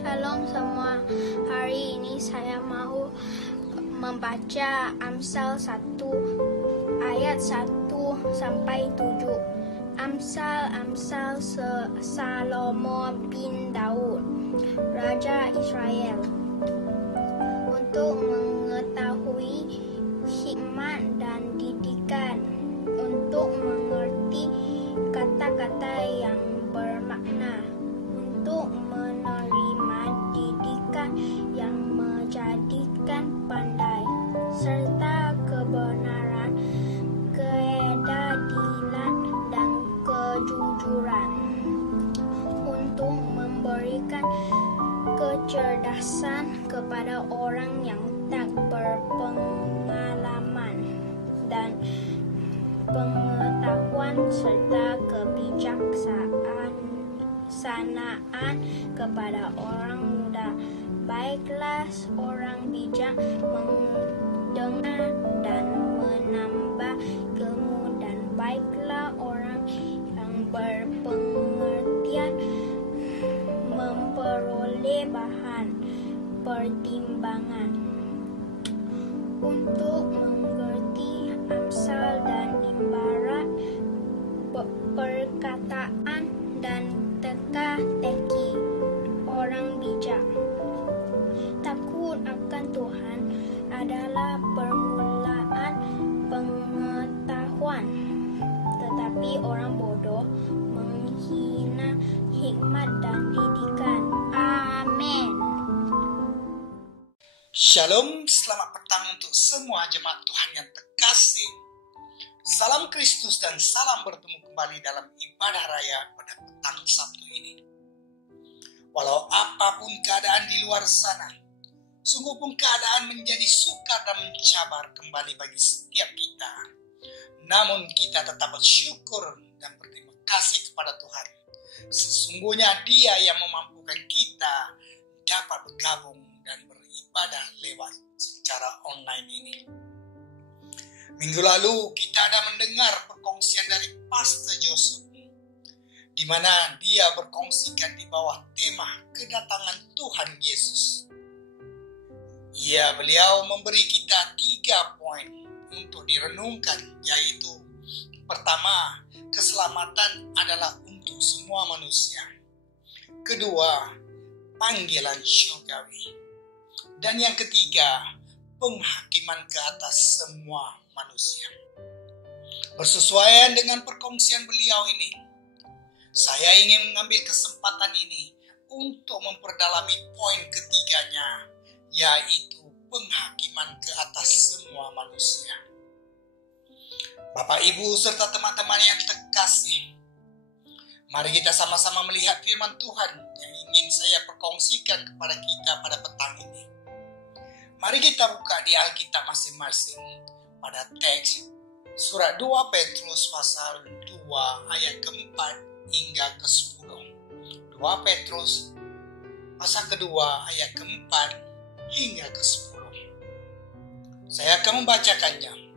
Shalom semua. Hari ini saya mau membaca Amsal 1 ayat 1 sampai 7. Amsal Salomo bin Daud, Raja Israel. Untuk mengetahui hikmat dan didikan, untuk mengerti kata-kata yang bermakna, untuk menerima didikan yang menjadikan pandai, serta kebenaran, keadilan, dan kejujuran, untuk memberikan kecerdasan kepada orang yang tak berpengalaman, dan pengetahuan serta kebijaksanaan kepada orang muda. Baiklah orang bijak mendengar dan menambah ilmu, dan baiklah orang yang berpengertian memperoleh bahan pertimbangan. Untuk mengerti amsal dan ibarat, perkataan dan teka-teki orang bijak. Takut akan Tuhan adalah permulaan pengetahuan, tetapi orang bodoh menghina hikmat dan didikan. Amin. Shalom, selamat petang untuk semua jemaat Tuhan yang terkasih. Salam Kristus dan salam bertemu kembali dalam ibadah raya pada petang Sabtu ini. Walau apapun keadaan di luar sana, sungguh pun keadaan menjadi sukar dan mencabar kembali bagi setiap kita. Namun kita tetap bersyukur dan berterima kasih kepada Tuhan. Sesungguhnya Dia yang memampukan kita dapat bergabung dan beribadah lewat secara online ini. Minggu lalu kita ada mendengar perkongsian dari Pastor Joseph, di mana dia berkongsikan di bawah tema kedatangan Tuhan Yesus. Beliau memberi kita 3 poin untuk direnungkan, yaitu pertama, keselamatan adalah untuk semua manusia. Kedua, panggilan syurgawi. Dan yang ketiga, penghakiman ke atas semua manusia. Bersesuaian dengan perkongsian beliau ini, saya ingin mengambil kesempatan ini untuk memperdalami poin ketiganya, yaitu penghakiman ke atas semua manusia. Bapak, Ibu, serta teman-teman yang terkasih, mari kita sama-sama melihat firman Tuhan yang ingin saya perkongsikan kepada kita pada petang ini. Mari kita buka di Alkitab masing-masing pada teks surat 2 Petrus pasal 2 ayat keempat hingga ke-10. 2 Petrus pasal kedua ayat keempat hingga ke-10. Saya akan membacakannya.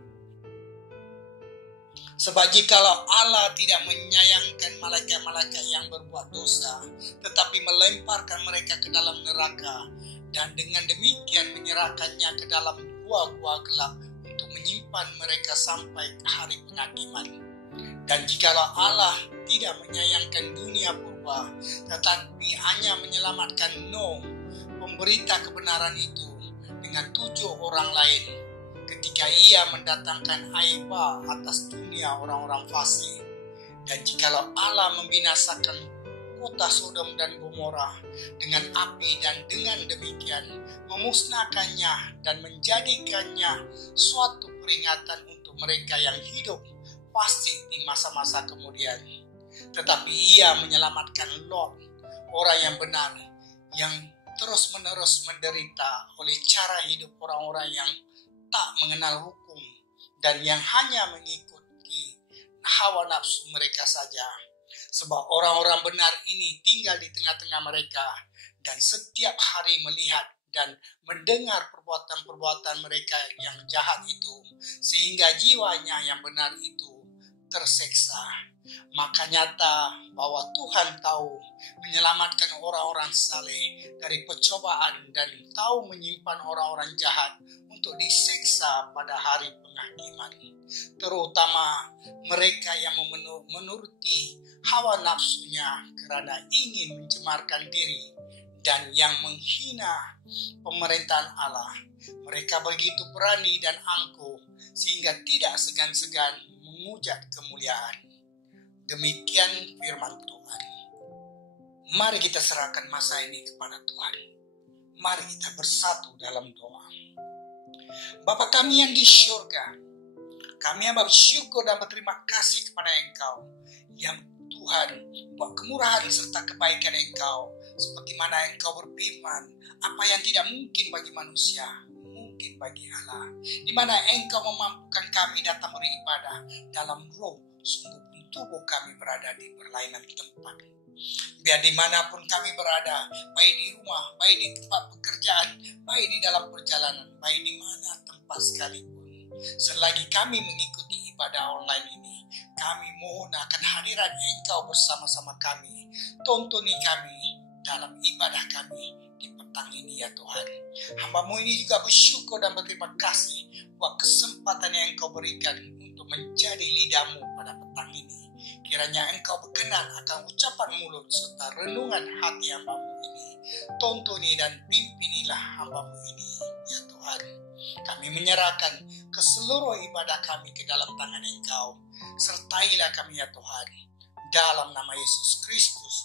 Sebab jikalau Allah tidak menyayangkan malaikat-malaikat yang berbuat dosa, tetapi melemparkan mereka ke dalam neraka, dan dengan demikian menyerahkannya ke dalam gua-gua gelap untuk menyimpan mereka sampai ke hari penghakiman. Dan jikalau Allah tidak menyayangkan dunia purba, tetapi hanya menyelamatkan Nuh, pemberita kebenaran itu, dengan 7 orang lain, ketika ia mendatangkan air bah atas dunia orang-orang fasik. Dan jikalau Allah membinasakan kota Sodom dan Gomora dengan api, dan dengan demikian memusnahkannya dan menjadikannya suatu peringatan untuk mereka yang hidup fasik di masa-masa kemudian. Tetapi ia menyelamatkan Lot, orang yang benar, yang terus-menerus menderita oleh cara hidup orang-orang yang tak mengenal hukum dan yang hanya mengikuti hawa nafsu mereka saja. Sebab orang-orang benar ini tinggal di tengah-tengah mereka, dan setiap hari melihat dan mendengar perbuatan-perbuatan mereka yang jahat itu, sehingga jiwanya yang benar itu terseksa. Maka nyata bahwa Tuhan tahu menyelamatkan orang-orang saleh dari percobaan dan tahu menyimpan orang-orang jahat untuk disiksa pada hari penghakiman. Terutama mereka yang menuruti hawa nafsunya karena ingin mencemarkan diri dan yang menghina pemerintahan Allah. Mereka begitu berani dan angkuh sehingga tidak segan-segan menghujat kemuliaan. Demikian firman Tuhan. Mari kita serahkan masa ini kepada Tuhan. Mari kita bersatu dalam doa. Bapa kami yang di syurga, kami yang bersyukur dan berterima kasih kepada Engkau, yang Tuhan, buat kemurahan serta kebaikan Engkau, seperti mana Engkau berfirman, apa yang tidak mungkin bagi manusia, mungkin bagi Allah. Di mana Engkau memampukan kami datang beribadah dalam roh, sungguh pun tubuh kami berada di berlainan tempat. Biar dimanapun kami berada, baik di rumah, baik di tempat pekerjaan, baik di dalam perjalanan, baik di mana tempat sekalipun, selagi kami mengikuti ibadah online ini, kami mohon akan hadirat Engkau bersama-sama kami. Tuntuni kami dalam ibadah kami di petang ini ya Tuhan. Hamba-Mu ini juga bersyukur dan berterima kasih buat kesempatan yang Engkau berikan untuk menjadi lidah-Mu pada petang ini. Kiranya Engkau berkenan akan ucapan mulut serta renungan hati hamba-Mu ini. Tuntuni dan pimpinilah hamba-Mu ini ya Tuhan. Kami menyerahkan ke seluruh ibadah kami ke dalam tangan Engkau. Sertailah kami ya Tuhan. Dalam nama Yesus Kristus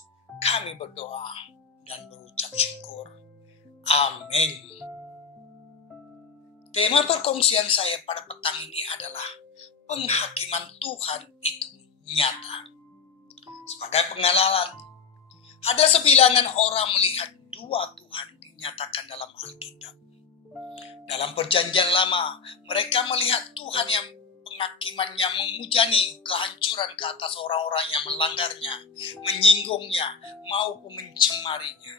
kami berdoa dan berucap syukur. Amin. Tema perkongsian saya pada petang ini adalah penghakiman Tuhan itu nyata. Sebagai pengalaman, ada sebilangan orang melihat dua Tuhan dinyatakan dalam Alkitab. Dalam perjanjian lama, mereka melihat Tuhan yang penghakimannya menghujani kehancuran ke atas orang-orang yang melanggarnya, menyinggungnya, maupun mencemarinya.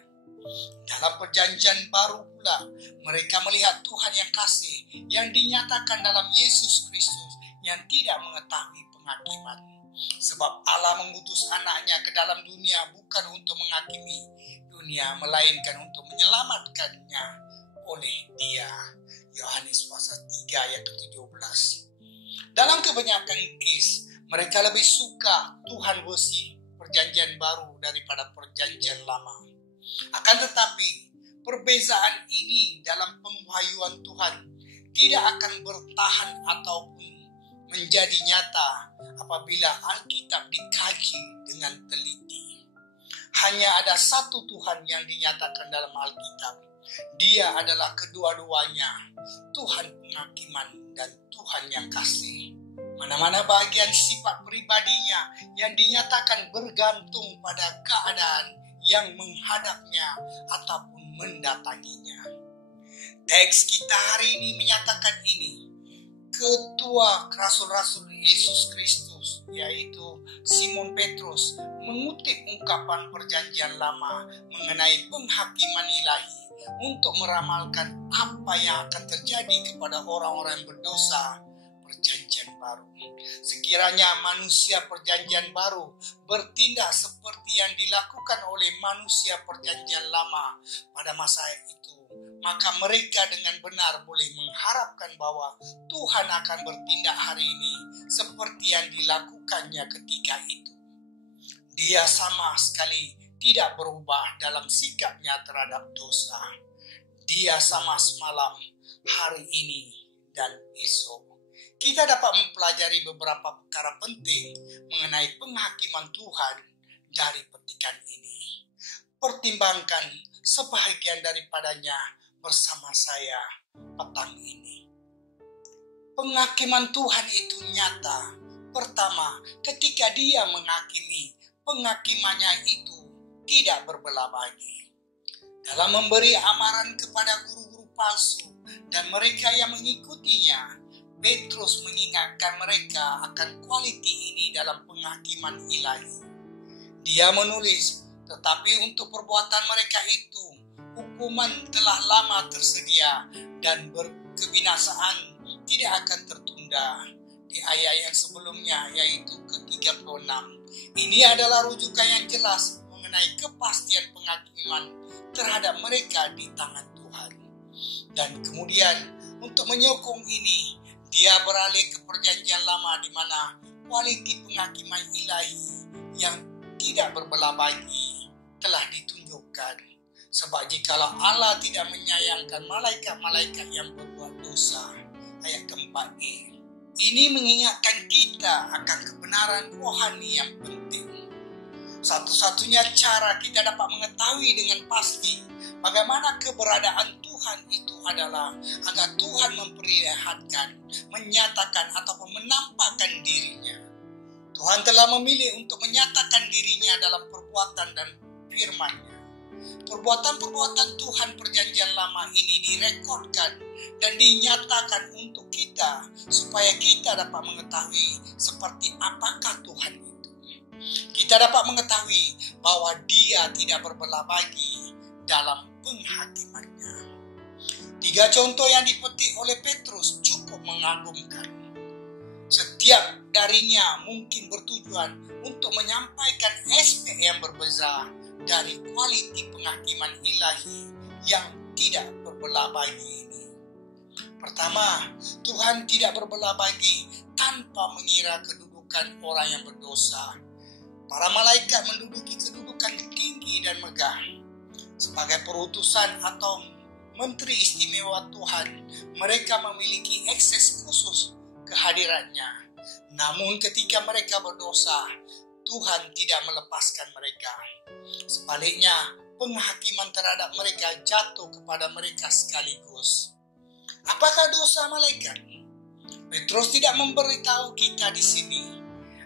Dalam perjanjian baru pula, mereka melihat Tuhan yang kasih, yang dinyatakan dalam Yesus Kristus, yang tidak mengetahui penghakiman. Sebab Allah mengutus anaknya ke dalam dunia bukan untuk menghakimi dunia, melainkan untuk menyelamatkannya oleh Dia. Yohanes pasal 3 ayat ke-17. Dalam kebanyakan kes, mereka lebih suka Tuhan versi perjanjian baru daripada perjanjian lama. Akan tetapi, perbezaan ini dalam pengwahyuan Tuhan tidak akan bertahan ataupun menjadi nyata apabila Alkitab dikaji dengan teliti. Hanya ada satu Tuhan yang dinyatakan dalam Alkitab. Dia adalah kedua-duanya, Tuhan penghakiman dan Tuhan yang kasih. Mana-mana bagian sifat pribadinya yang dinyatakan bergantung pada keadaan yang menghadapnya ataupun mendatanginya. Teks kita hari ini menyatakan ini. Ketua Rasul-Rasul Yesus Kristus, yaitu Simon Petrus, mengutip ungkapan perjanjian lama mengenai penghakiman ilahi untuk meramalkan apa yang akan terjadi kepada orang-orang berdosa perjanjian baru. Sekiranya manusia perjanjian baru bertindak seperti yang dilakukan oleh manusia perjanjian lama pada masa itu, maka mereka dengan benar boleh mengharapkan bahwa Tuhan akan bertindak hari ini seperti yang dilakukannya ketika itu. Dia sama sekali tidak berubah dalam sikapnya terhadap dosa. Dia sama semalam, hari ini, dan esok. Kita dapat mempelajari beberapa perkara penting mengenai penghakiman Tuhan dari petikan ini. Pertimbangkan sebahagian daripadanya bersama saya petang ini. Penghakiman Tuhan itu nyata. Pertama, ketika Dia menghakimi, penghakimannya itu tidak berbelah bagi. Dalam memberi amaran kepada guru-guru palsu dan mereka yang mengikutinya, Petrus mengingatkan mereka akan kualiti ini dalam penghakiman ilahi. Dia menulis, tetapi untuk perbuatan mereka itu, hukuman telah lama tersedia dan berkebinasaan tidak akan tertunda. di ayat yang sebelumnya, yaitu ke-36. Ini adalah rujukan yang jelas mengenai kepastian penghakiman terhadap mereka di tangan Tuhan. Dan kemudian untuk menyokong ini, dia beralih ke perjanjian lama di mana kualiti penghakiman ilahi yang tidak berbelah bagi telah ditunjukkan. Sebab jikalau Allah tidak menyayangkan malaikat-malaikat yang berbuat dosa, ayat ke-4e, ini mengingatkan kita akan kebenaran rohani yang penting. Satu-satunya cara kita dapat mengetahui dengan pasti bagaimana keberadaan Tuhan itu adalah agar Tuhan memperlihatkan, menyatakan ataupun menampakkan dirinya. Tuhan telah memilih untuk menyatakan dirinya dalam perbuatan dan firman-Nya. Perbuatan-perbuatan Tuhan perjanjian lama ini direkodkan dan dinyatakan untuk kita supaya kita dapat mengetahui seperti apakah Tuhan itu. Kita dapat mengetahui bahwa Dia tidak berbelah bagi dalam penghakimannya. 3 contoh yang dipetik oleh Petrus cukup mengagumkan. Setiap darinya mungkin bertujuan untuk menyampaikan aspek yang berbeza dari kualiti penghakiman ilahi yang tidak berbelah bagi ini. Pertama, Tuhan tidak berbelah bagi tanpa mengira kedudukan orang yang berdosa. Para malaikat menduduki kedudukan tinggi dan megah. Sebagai perutusan atau menteri istimewa Tuhan, mereka memiliki akses khusus kehadirannya. Namun ketika mereka berdosa, Tuhan tidak melepaskan mereka. Sebaliknya, penghakiman terhadap mereka jatuh kepada mereka sekaligus. Apakah dosa malaikat? Petrus tidak memberitahu kita di sini.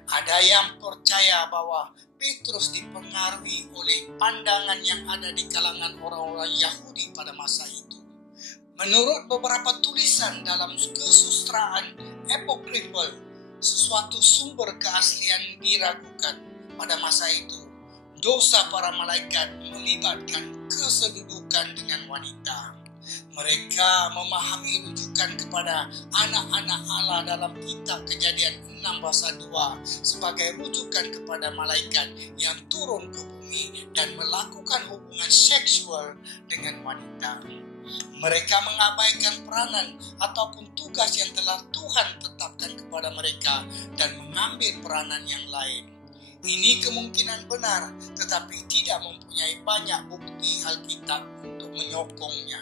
Ada yang percaya bahwa Petrus dipengaruhi oleh pandangan yang ada di kalangan orang-orang Yahudi pada masa itu. Menurut beberapa tulisan dalam kesusastraan apokryphal, sesuatu sumber keaslian diragukan pada masa itu. Dosa para malaikat melibatkan kesedudukan dengan wanita. Mereka memahami rujukan kepada anak-anak Allah dalam kitab Kejadian 6:2 sebagai rujukan kepada malaikat yang turun ke bumi dan melakukan hubungan seksual dengan wanita. Mereka mengabaikan peranan ataupun tugas yang telah Tuhan tetapkan kepada mereka dan mengambil peranan yang lain. Ini kemungkinan benar, tetapi tidak mempunyai banyak bukti Alkitab untuk menyokongnya.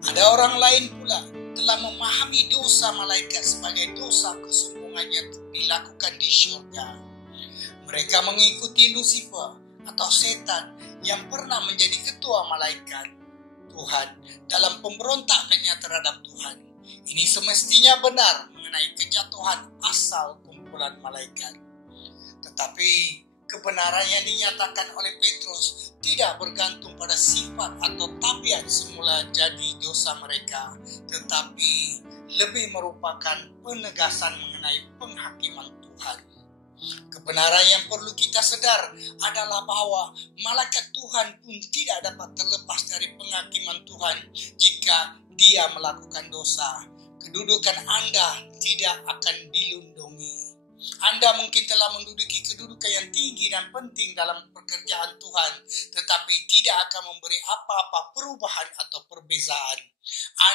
Ada orang lain pula telah memahami dosa malaikat sebagai dosa kesombongan yang dilakukan di syurga. Mereka mengikuti Lucifer atau setan yang pernah menjadi ketua malaikat Tuhan dalam pemberontakannya terhadap Tuhan. Ini semestinya benar mengenai kejatuhan asal kumpulan malaikat. Tetapi kebenaran yang dinyatakan oleh Petrus tidak bergantung pada sifat atau tabiat semula jadi dosa mereka, tetapi lebih merupakan penegasan mengenai penghakiman Tuhan. Kebenaran yang perlu kita sedar adalah bahwa malaikat Tuhan pun tidak dapat terlepas dari penghakiman Tuhan jika dia melakukan dosa. Kedudukan Anda tidak akan dilindungi. Anda mungkin telah menduduki kedudukan yang tinggi dan penting dalam pekerjaan Tuhan, tetapi tidak akan memberi apa-apa perubahan atau perbezaan.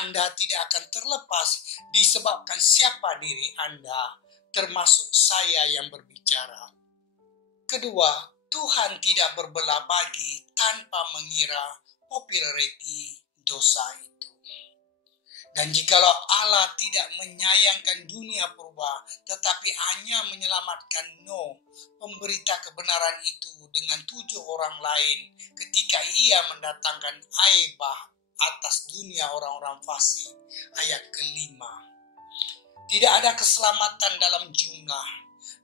Anda tidak akan terlepas disebabkan siapa diri Anda, termasuk saya yang berbicara. Kedua, Tuhan tidak berbelah bagi tanpa mengira populariti dosa itu. Dan jikalau Allah tidak menyayangkan dunia purba, tetapi hanya menyelamatkan Nuh, pemberita kebenaran itu dengan 7 orang lain ketika ia mendatangkan air bah atas dunia orang-orang fasik. Ayat ke-5. Tidak ada keselamatan dalam jumlah.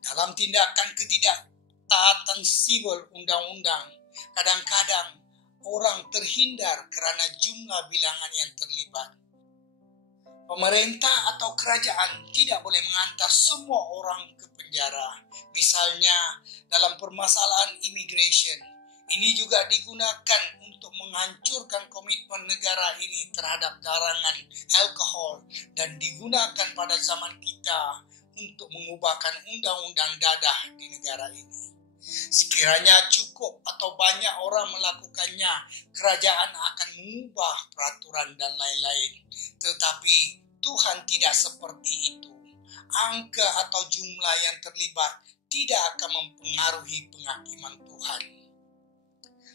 Dalam tindakan ketidaktaatan sipil undang-undang, kadang-kadang orang terhindar karena jumlah bilangan yang terlibat. Pemerintah atau kerajaan tidak boleh mengantar semua orang ke penjara. Misalnya dalam permasalahan immigration. Ini juga digunakan untuk menghancurkan komitmen negara ini terhadap larangan alkohol dan digunakan pada zaman kita untuk mengubahkan undang-undang dadah di negara ini. Sekiranya cukup atau banyak orang melakukannya, kerajaan akan mengubah peraturan dan lain-lain. Tetapi Tuhan tidak seperti itu. Angka atau jumlah yang terlibat tidak akan mempengaruhi penghakiman Tuhan.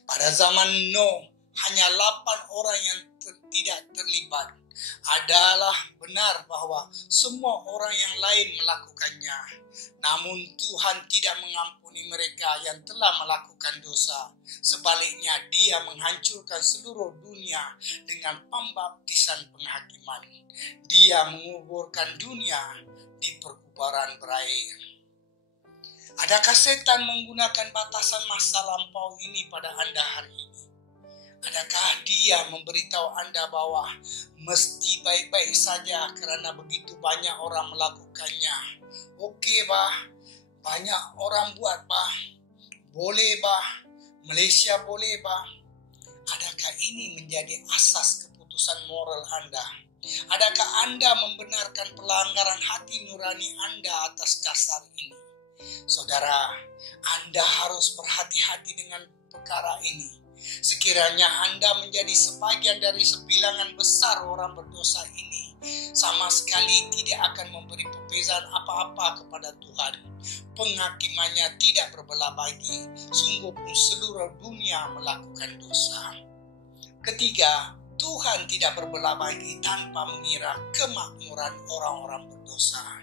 Pada zaman Nuh, hanya 8 orang yang tidak terlibat. Adalah benar bahwa semua orang yang lain melakukannya. Namun Tuhan tidak mengampuni mereka yang telah melakukan dosa. Sebaliknya Dia menghancurkan seluruh dunia dengan pembaptisan penghakiman. Dia menguburkan dunia di perkuburan berair. Adakah setan menggunakan batasan masa lampau ini pada Anda hari ini? Adakah dia memberitahu Anda bahwa mesti baik-baik saja karena begitu banyak orang melakukannya? Oke bah, banyak orang buat bah, boleh bah, Malaysia boleh bah. Adakah ini menjadi asas keputusan moral Anda? Adakah Anda membenarkan pelanggaran hati nurani Anda atas dasar ini? Saudara, Anda harus berhati-hati dengan perkara ini. Sekiranya Anda menjadi sebagian dari sebilangan besar orang berdosa ini, sama sekali tidak akan memberi pembezaan apa-apa kepada Tuhan. Penghakimannya tidak berbelah bagi, sungguh pun seluruh dunia melakukan dosa. Ketiga, Tuhan tidak berbelah bagi tanpa mengira kemakmuran orang-orang berdosa.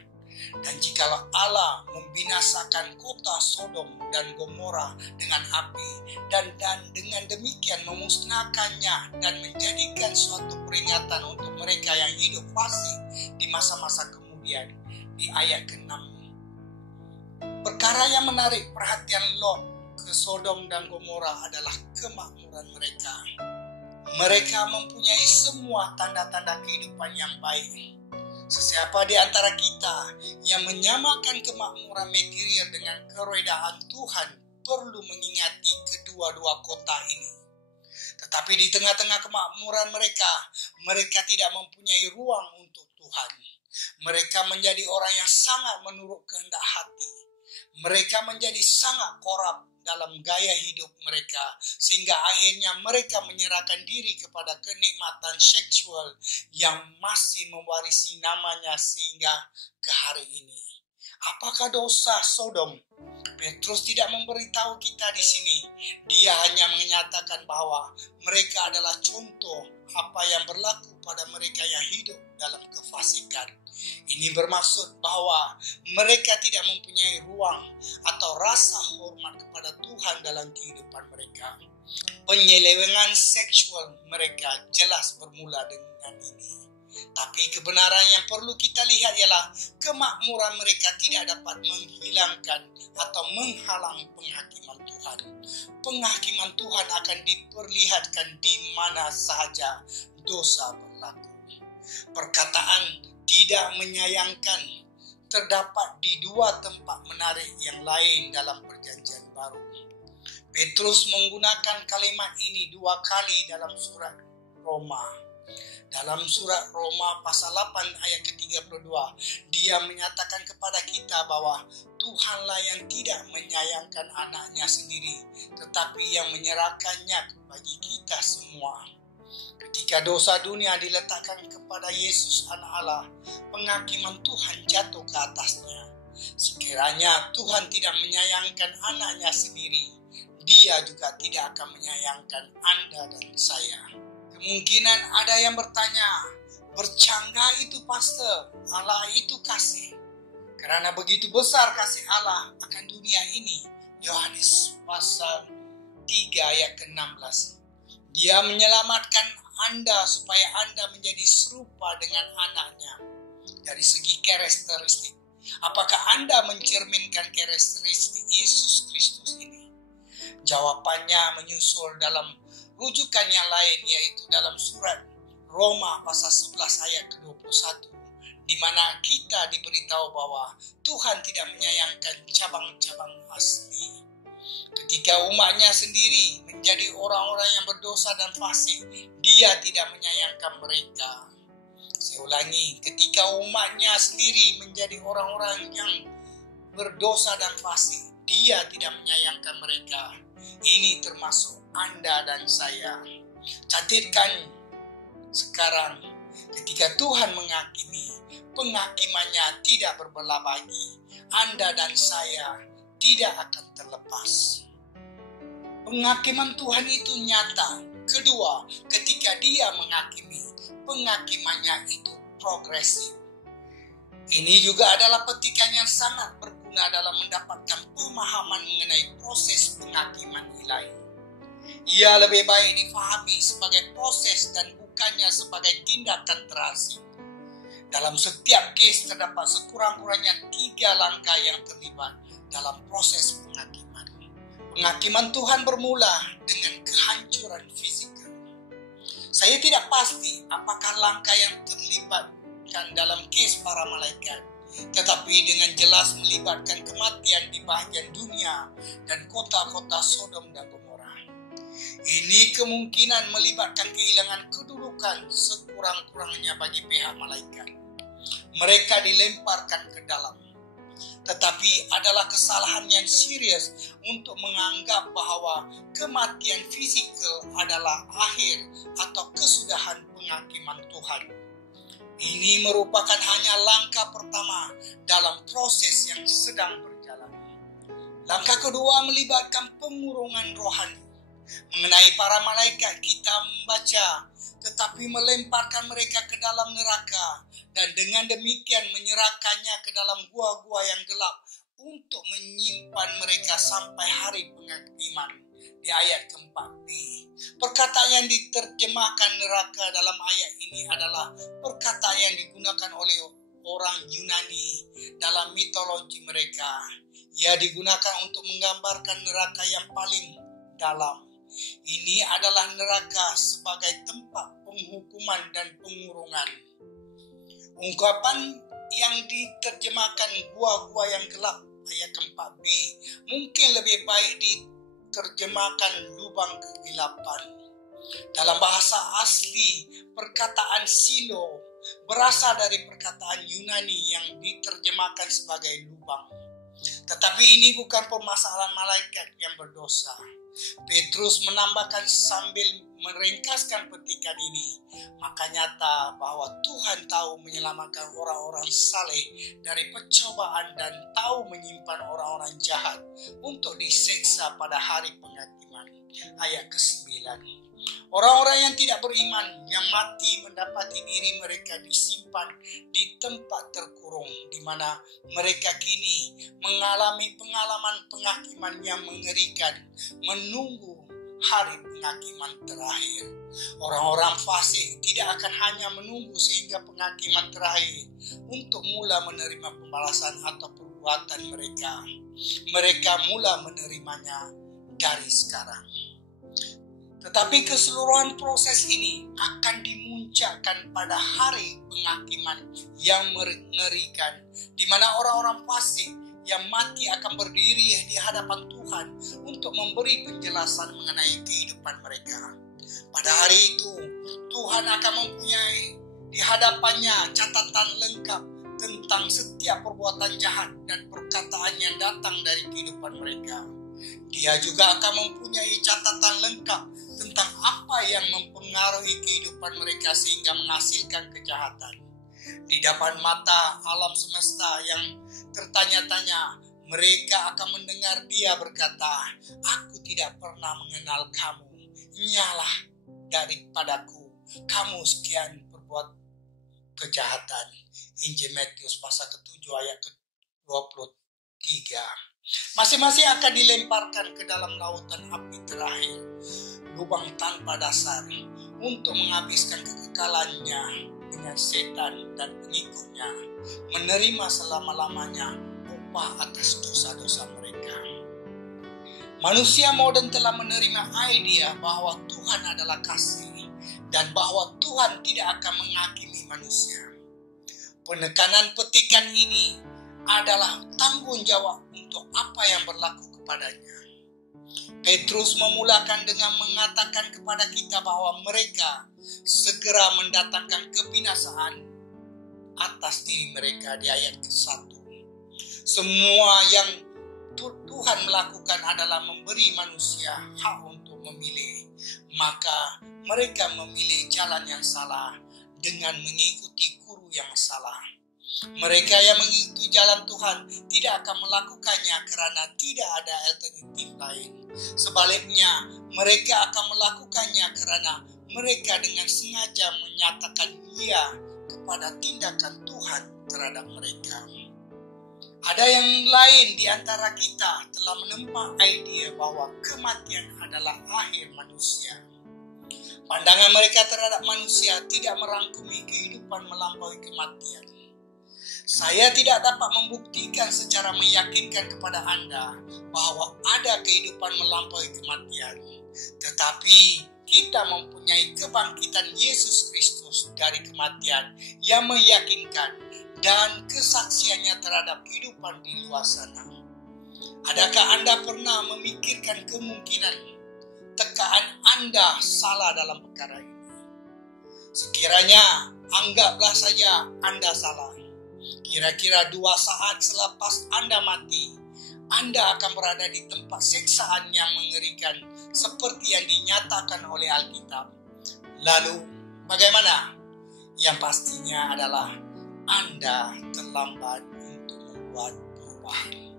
Dan jikalau Allah membinasakan kota Sodom dan Gomora dengan api dan dengan demikian memusnahkannya dan menjadikan suatu peringatan untuk mereka yang hidup fasik di masa-masa kemudian, di ayat ke-6. Perkara yang menarik perhatian Lot ke Sodom dan Gomora adalah kemakmuran mereka. Mereka mempunyai semua tanda-tanda kehidupan yang baik. Sesiapa di antara kita yang menyamakan kemakmuran material dengan keredaan Tuhan perlu mengingati kedua-dua kota ini. Tetapi di tengah-tengah kemakmuran mereka tidak mempunyai ruang untuk Tuhan. Mereka menjadi orang yang sangat menurut kehendak hati. Mereka menjadi sangat korup dalam gaya hidup mereka, sehingga akhirnya mereka menyerahkan diri kepada kenikmatan seksual yang masih mewarisi namanya sehingga ke hari ini. Apakah dosa Sodom? Petrus tidak memberitahu kita di sini. Dia hanya menyatakan bahwa mereka adalah contoh apa yang berlaku pada mereka yang hidup dalam kefasikan. Ini bermaksud bahwa mereka tidak mempunyai ruang atau rasa hormat kepada Tuhan dalam kehidupan mereka. Penyelewengan seksual mereka jelas bermula dengan ini. Tapi kebenaran yang perlu kita lihat ialah kemakmuran mereka tidak dapat menghilangkan atau menghalang penghakiman Tuhan. Penghakiman Tuhan akan diperlihatkan di mana sahaja dosa berlaku. Perkataan tidak menyayangkan terdapat di 2 tempat menarik yang lain dalam Perjanjian Baru. Petrus menggunakan kalimat ini 2 kali dalam surat Roma. Dalam surat Roma pasal 8 ayat ke-32, dia menyatakan kepada kita bahwa Tuhanlah yang tidak menyayangkan anaknya sendiri, tetapi yang menyerahkannya bagi kita semua. Ketika dosa dunia diletakkan kepada Yesus anak Allah, penghakiman Tuhan jatuh ke atasnya. Sekiranya Tuhan tidak menyayangkan anaknya sendiri, Dia juga tidak akan menyayangkan Anda dan saya. Kemungkinan ada yang bertanya, bercanggah itu pastor, Allah itu kasih. Karena begitu besar kasih Allah akan dunia ini. Yohanes pasal 3 ayat ke-16. Dia menyelamatkan Anda supaya Anda menjadi serupa dengan anaknya. Dari segi karakteristik, apakah Anda mencerminkan karakteristik Yesus Kristus ini? Jawabannya menyusul dalam rujukan yang lain, yaitu dalam surat Roma pasal 11 ayat ke-21, di mana kita diberitahu bahwa Tuhan tidak menyayangkan cabang-cabang asli. Ketika umatnya sendiri menjadi orang-orang yang berdosa dan fasik, Dia tidak menyayangkan mereka. Saya ulangi, ketika umatnya sendiri menjadi orang-orang yang berdosa dan fasik, Dia tidak menyayangkan mereka. Ini termasuk Anda dan saya. Catatkan sekarang, ketika Tuhan menghakimi, penghakimannya tidak berbelah bagi. Anda dan saya tidak akan terlepas. Penghakiman Tuhan itu nyata. Kedua, ketika Dia menghakimi, penghakimannya itu progresif. Ini juga adalah petikan yang sangat berguna dalam mendapatkan pemahaman mengenai proses penghakiman ilahi. Ia lebih baik difahami sebagai proses dan bukannya sebagai tindakan terasing. Dalam setiap kes terdapat sekurang-kurangnya 3 langkah yang terlibat dalam proses penghakiman. Penghakiman Tuhan bermula dengan kehancuran fisikal. Saya tidak pasti apakah langkah yang terlibat dalam kes para malaikat, tetapi dengan jelas melibatkan kematian di bahagian dunia dan kota-kota Sodom dan Gomora. Ini kemungkinan melibatkan kehilangan kedudukan sekurang-kurangnya bagi pihak malaikat. Mereka dilemparkan ke dalam. Tetapi adalah kesalahan yang serius untuk menganggap bahwa kematian fisikal adalah akhir atau kesudahan penghakiman Tuhan. Ini merupakan hanya langkah pertama dalam proses yang sedang berjalan. Langkah kedua melibatkan pengurungan rohani. Mengenai para malaikat kita membaca, tetapi melemparkan mereka ke dalam neraka dan dengan demikian menyerahkannya ke dalam gua-gua yang gelap untuk menyimpan mereka sampai hari penghakiman. Di ayat ke-4b, perkataan yang diterjemahkan neraka dalam ayat ini adalah perkataan yang digunakan oleh orang Yunani dalam mitologi mereka. Ia digunakan untuk menggambarkan neraka yang paling dalam. Ini adalah neraka sebagai tempat penghukuman dan pengurungan. Ungkapan yang diterjemahkan gua-gua yang gelap ayat ke-4b mungkin lebih baik diterjemahkan lubang kegelapan. Dalam bahasa asli, perkataan silo berasal dari perkataan Yunani yang diterjemahkan sebagai lubang. Tetapi ini bukan permasalahan malaikat yang berdosa. Petrus menambahkan sambil meringkaskan petikan ini, maka nyata bahwa Tuhan tahu menyelamatkan orang-orang saleh dari percobaan dan tahu menyimpan orang-orang jahat untuk diseksa pada hari penghakiman. Ayat ke-9. Orang-orang yang tidak beriman yang mati mendapati diri mereka disimpan di tempat terkurung, di mana mereka kini mengalami pengalaman penghakiman yang mengerikan, menunggu hari penghakiman terakhir. Orang-orang fasik tidak akan hanya menunggu sehingga penghakiman terakhir untuk mula menerima pembalasan atau perbuatan mereka. Mereka mula menerimanya dari sekarang. Tetapi keseluruhan proses ini akan dimuncakkan pada hari penghakiman yang mengerikan, di mana orang-orang fasik yang mati akan berdiri di hadapan Tuhan untuk memberi penjelasan mengenai kehidupan mereka. Pada hari itu, Tuhan akan mempunyai di hadapannya catatan lengkap tentang setiap perbuatan jahat dan perkataan yang datang dari kehidupan mereka. Dia juga akan mempunyai catatan lengkap tentang apa yang mempengaruhi kehidupan mereka sehingga menghasilkan kejahatan. Di depan mata alam semesta yang tertanya-tanya, mereka akan mendengar Dia berkata, "Aku tidak pernah mengenal kamu, nyalah daripadaku, kamu sekian berbuat kejahatan." Injil Matius pasal ke-7 ayat ke-23. Masing-masing akan dilemparkan ke dalam lautan api terakhir, lubang tanpa dasar, untuk menghabiskan kekekalannya dengan setan dan pengikutnya, menerima selama-lamanya upah atas dosa-dosa mereka. Manusia modern telah menerima idea bahwa Tuhan adalah kasih dan bahwa Tuhan tidak akan menghakimi manusia. Penekanan petikan ini adalah tanggung jawab untuk apa yang berlaku kepadanya. Petrus memulakan dengan mengatakan kepada kita bahwa mereka segera mendatangkan kebinasaan atas diri mereka di ayat ke-1. Semua yang Tuhan melakukan adalah memberi manusia hak untuk memilih. Maka mereka memilih jalan yang salah dengan mengikuti guru yang salah. Mereka yang mengikuti jalan Tuhan tidak akan melakukannya karena tidak ada alternatif lain. Sebaliknya, mereka akan melakukannya karena mereka dengan sengaja menyatakan ya kepada tindakan Tuhan terhadap mereka. Ada yang lain di antara kita telah menempa idea bahwa kematian adalah akhir manusia. Pandangan mereka terhadap manusia tidak merangkumi kehidupan melampaui kematian. Saya tidak dapat membuktikan secara meyakinkan kepada Anda bahwa ada kehidupan melampaui kematian. Tetapi kita mempunyai kebangkitan Yesus Kristus dari kematian yang meyakinkan dan kesaksiannya terhadap kehidupan di luar sana. Adakah Anda pernah memikirkan kemungkinan tekaan Anda salah dalam perkara ini? Sekiranya anggaplah saja Anda salah. Kira-kira 2 saat selepas Anda mati, Anda akan berada di tempat siksaan yang mengerikan seperti yang dinyatakan oleh Alkitab. Lalu, bagaimana? Yang pastinya adalah Anda terlambat untuk membuat perubahan.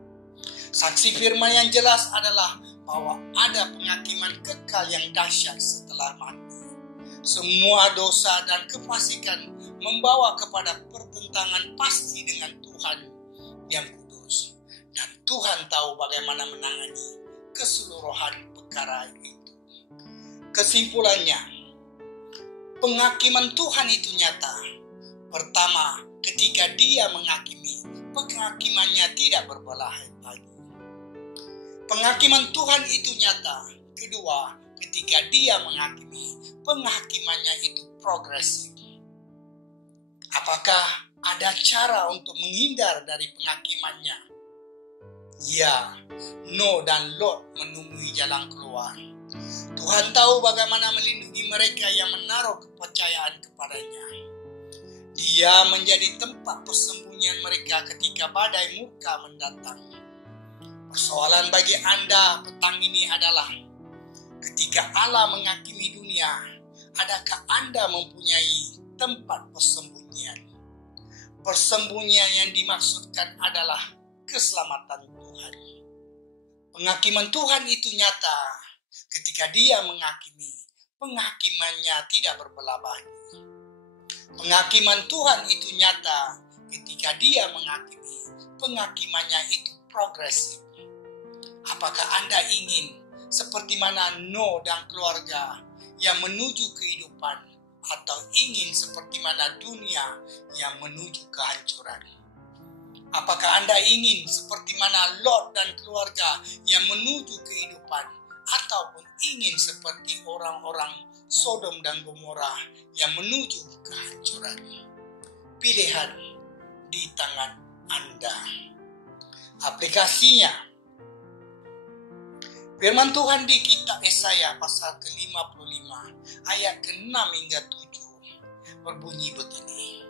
Saksi firman yang jelas adalah bahwa ada penghakiman kekal yang dahsyat setelah mati. Semua dosa dan kefasikan membawa kepada pertentangan pasti dengan Tuhan yang kudus. Dan Tuhan tahu bagaimana menangani keseluruhan perkara itu. Kesimpulannya, penghakiman Tuhan itu nyata. Pertama, ketika Dia menghakimi, penghakimannya tidak berbelah lagi. Penghakiman Tuhan itu nyata. Kedua, ketika Dia menghakimi, penghakimannya itu progresif. Apakah ada cara untuk menghindar dari penghakimannya? Ya, Nuh dan Lot menemui jalan keluar. Tuhan tahu bagaimana melindungi mereka yang menaruh kepercayaan kepadanya. Dia menjadi tempat persembunyian mereka ketika badai murka mendatang. Persoalan bagi Anda petang ini adalah, ketika Allah menghakimi dunia, adakah Anda mempunyai tempat persembunyian? Persembunyian yang dimaksudkan adalah keselamatan Tuhan. Penghakiman Tuhan itu nyata. Ketika Dia menghakimi, penghakimannya tidak berbelah bagi. Penghakiman Tuhan itu nyata. Ketika Dia menghakimi, penghakimannya itu progresif. Apakah Anda ingin seperti mana Nuh dan keluarga yang menuju kehidupan, atau ingin seperti mana dunia yang menuju kehancuran? Apakah Anda ingin seperti mana Lot dan keluarga yang menuju kehidupan, ataupun ingin seperti orang-orang Sodom dan Gomora yang menuju kehancuran? Pilihan di tangan Anda. Aplikasinya, firman Tuhan di kitab Yesaya pasal ke-55 ayat ke-6 hingga 7 berbunyi begini.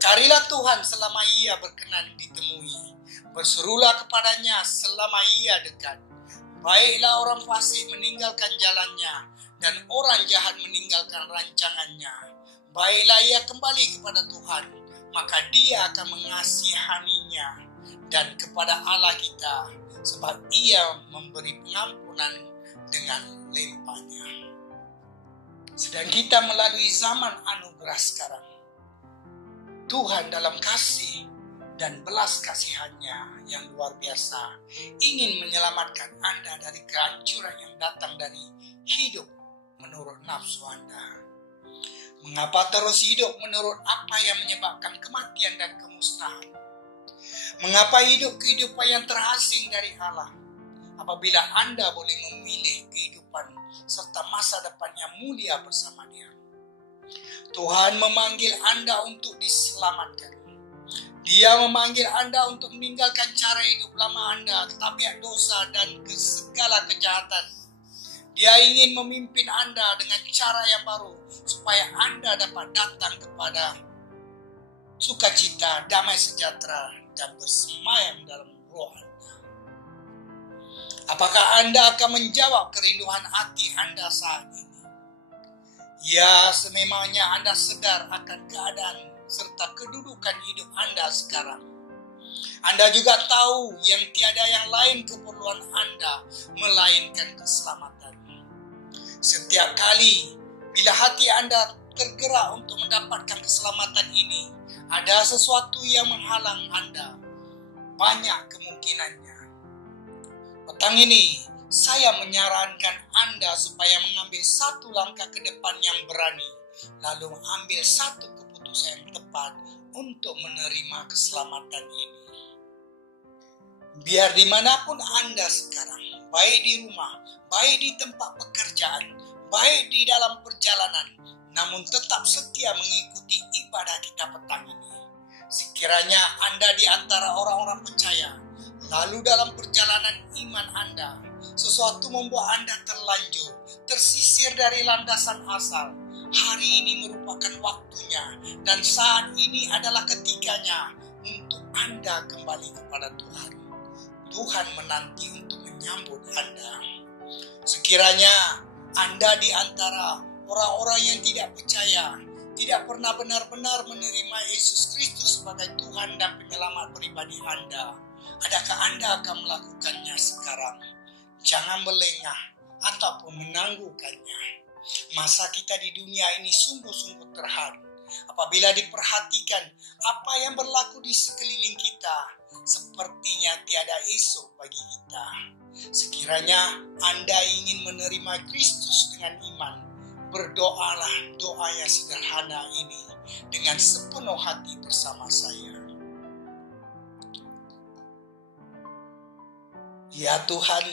Carilah Tuhan selama Ia berkenan ditemui. Berserulah kepadanya selama Ia dekat. Baiklah orang fasik meninggalkan jalannya, dan orang jahat meninggalkan rancangannya. Baiklah ia kembali kepada Tuhan, maka Dia akan mengasihaninya, dan kepada Allah kita, sebab Ia memberi pengampunan dengan limpahnya. Sedang kita melalui zaman anugerah sekarang. Tuhan dalam kasih dan belas kasihannya yang luar biasa ingin menyelamatkan Anda dari kehancuran yang datang dari hidup menurut nafsu Anda. Mengapa terus hidup menurut apa yang menyebabkan kematian dan kemusnahan? Mengapa hidup kehidupan yang terasing dari Allah? Apabila Anda boleh memilih kehidupan serta masa depan yang mulia bersama Dia. Tuhan memanggil Anda untuk diselamatkan. Dia memanggil Anda untuk meninggalkan cara hidup lama Anda, tabiat dosa dan segala kejahatan. Dia ingin memimpin Anda dengan cara yang baru, supaya Anda dapat datang kepada sukacita, damai sejahtera, dan bersemayam dalam roh Anda. Apakah Anda akan menjawab kerinduan hati Anda saat ini? Ya, sememangnya Anda sadar akan keadaan serta kedudukan hidup Anda sekarang. Anda juga tahu yang tiada yang lain keperluan Anda melainkan keselamatan. Setiap kali bila hati Anda tergerak untuk mendapatkan keselamatan ini, ada sesuatu yang menghalang Anda. Banyak kemungkinannya. Petang ini, saya menyarankan Anda supaya mengambil satu langkah ke depan yang berani, lalu ambil satu keputusan yang tepat untuk menerima keselamatan ini. Biar dimanapun Anda sekarang, baik di rumah, baik di tempat pekerjaan, baik di dalam perjalanan, namun tetap setia mengikuti ibadah kita petang ini. Sekiranya Anda di antara orang-orang percaya, lalu dalam perjalanan iman Anda, sesuatu membuat Anda terlanjur, tersisir dari landasan asal. Hari ini merupakan waktunya, dan saat ini adalah ketikanya untuk Anda kembali kepada Tuhan. Tuhan menanti untuk menyambut Anda. Sekiranya Anda di antara orang-orang yang tidak percaya, tidak pernah benar-benar menerima Yesus Kristus sebagai Tuhan dan penyelamat pribadi Anda, adakah Anda akan melakukannya sekarang? Jangan melengah ataupun menangguhkannya. Masa kita di dunia ini sungguh-sungguh terharu. Apabila diperhatikan apa yang berlaku di sekeliling kita, sepertinya tiada esok bagi kita. Sekiranya Anda ingin menerima Kristus dengan iman, berdoalah doa yang sederhana ini dengan sepenuh hati bersama saya. Ya Tuhan,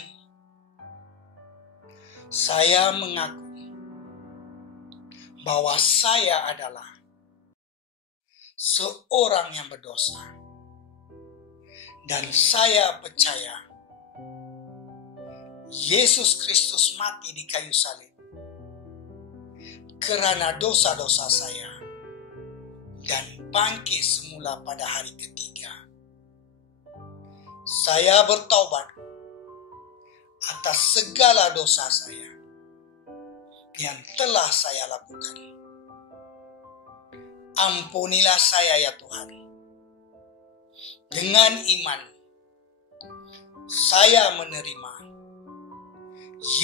saya mengaku bahwa saya adalah seorang yang berdosa, dan saya percaya Yesus Kristus mati di kayu salib karena dosa-dosa saya dan bangkit semula pada hari ketiga. Saya bertaubat atas segala dosa saya yang telah saya lakukan. Ampunilah saya ya Tuhan. Dengan iman, saya menerima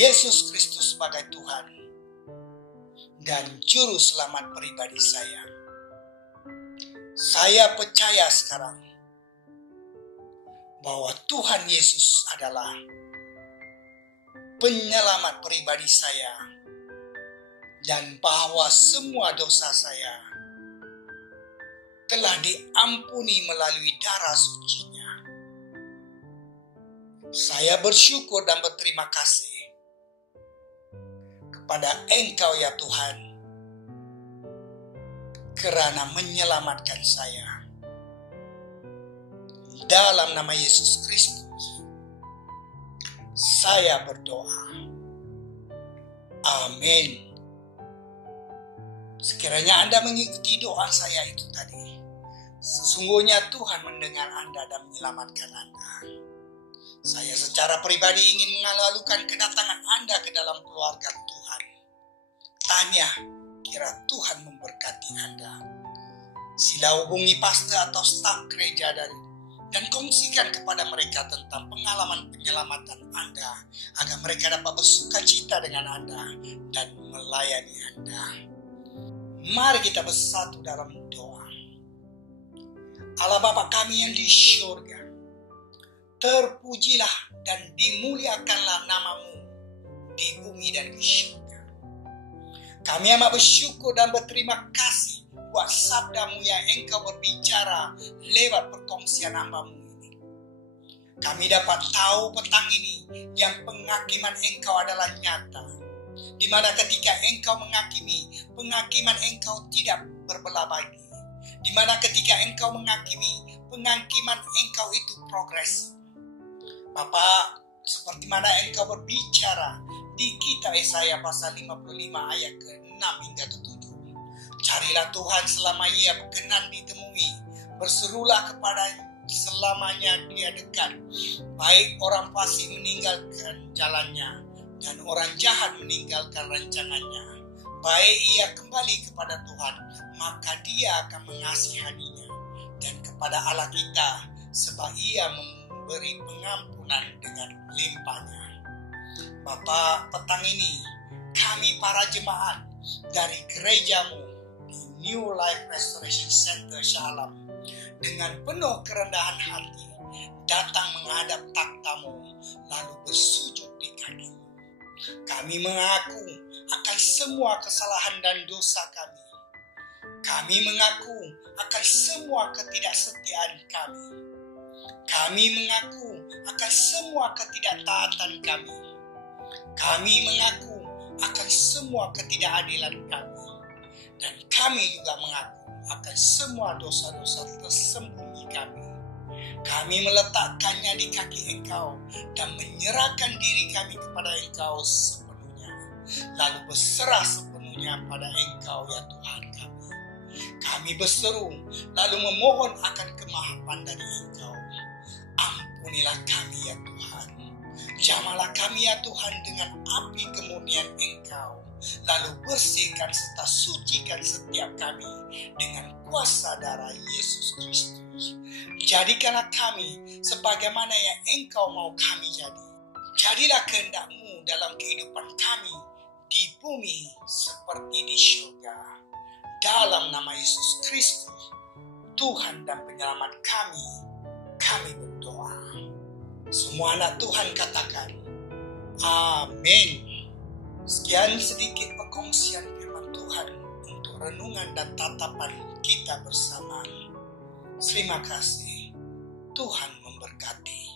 Yesus Kristus sebagai Tuhan dan Juru Selamat pribadi saya. Saya percaya sekarang bahwa Tuhan Yesus adalah penyelamat pribadi saya, dan bahwa semua dosa saya telah diampuni melalui darah suci-Nya. Saya bersyukur dan berterima kasih kepada Engkau ya Tuhan, kerana menyelamatkan saya. Dalam nama Yesus Kristus, saya berdoa. Amin. Sekiranya Anda mengikuti doa saya itu tadi, sesungguhnya Tuhan mendengar Anda dan menyelamatkan Anda. Saya secara pribadi ingin mengalukan kedatangan Anda ke dalam keluarga Tuhan. Tanya, kira Tuhan memberkati Anda. Sila hubungi pastor atau staf gereja dan kongsikan kepada mereka tentang pengalaman penyelamatan Anda, agar mereka dapat bersukacita dengan Anda dan melayani Anda. Mari kita bersatu dalam doa. Allah Bapa kami yang di syurga, terpujilah dan dimuliakanlah nama-Mu di bumi dan di syurga. Kami amat bersyukur dan berterima kasih buat sabda-Mu yang Engkau berbicara lewat perkongsian hamba-Mu ini. Kami dapat tahu petang ini yang penghakiman Engkau adalah nyata, di mana ketika Engkau menghakimi, penghakiman Engkau tidak berbelah bagi. Di mana ketika Engkau menghakimi, penghakiman Engkau itu progres. Bapa, seperti mana Engkau berbicara di kitab Yesaya pasal 55 ayat ke-6 hingga ke-7. Carilah Tuhan selama ia berkenan ditemui. Berserulah kepada selamanya dia dekat. Baik orang fasik meninggalkan jalannya, dan orang jahat meninggalkan rancangannya. Baik ia kembali kepada Tuhan, maka dia akan mengasihaninya. Dan kepada Allah kita, sebab ia memberi pengampunan dengan limpahnya. Bapa, petang ini kami para jemaat dari gerejamu di New Life Restoration Center Shah Alam dengan penuh kerendahan hati datang menghadap takhtamu lalu bersujud di kakimu. Kami mengaku akan semua kesalahan dan dosa kami. Kami mengaku akan semua ketidaksetiaan kami. Kami mengaku akan semua ketidaktaatan kami. Kami mengaku akan semua ketidakadilan kami. Dan kami juga mengaku akan semua dosa-dosa tersembunyi kami. Kami meletakkannya di kaki Engkau dan menyerahkan diri kami kepada Engkau sepenuhnya. Lalu berserah sepenuhnya pada Engkau ya Tuhan kami. Kami berseru lalu memohon akan kemahapan dari Engkau. Ampunilah kami ya Tuhan. Jamalah kami ya Tuhan dengan api kemurnian Engkau. Lalu bersihkan serta sucikan setiap kami dengan kuasa darah Yesus Kristus. Jadikanlah kami sebagaimana yang Engkau mau kami jadi. Jadilah kehendak-Mu dalam kehidupan kami di bumi seperti di surga. Dalam nama Yesus Kristus, Tuhan dan Penyelamat kami berdoa. Semua anak Tuhan katakan, amin. Sekian sedikit perkongsian firman Tuhan untuk renungan dan tatapan kita bersama. Terima kasih. Tuhan memberkati.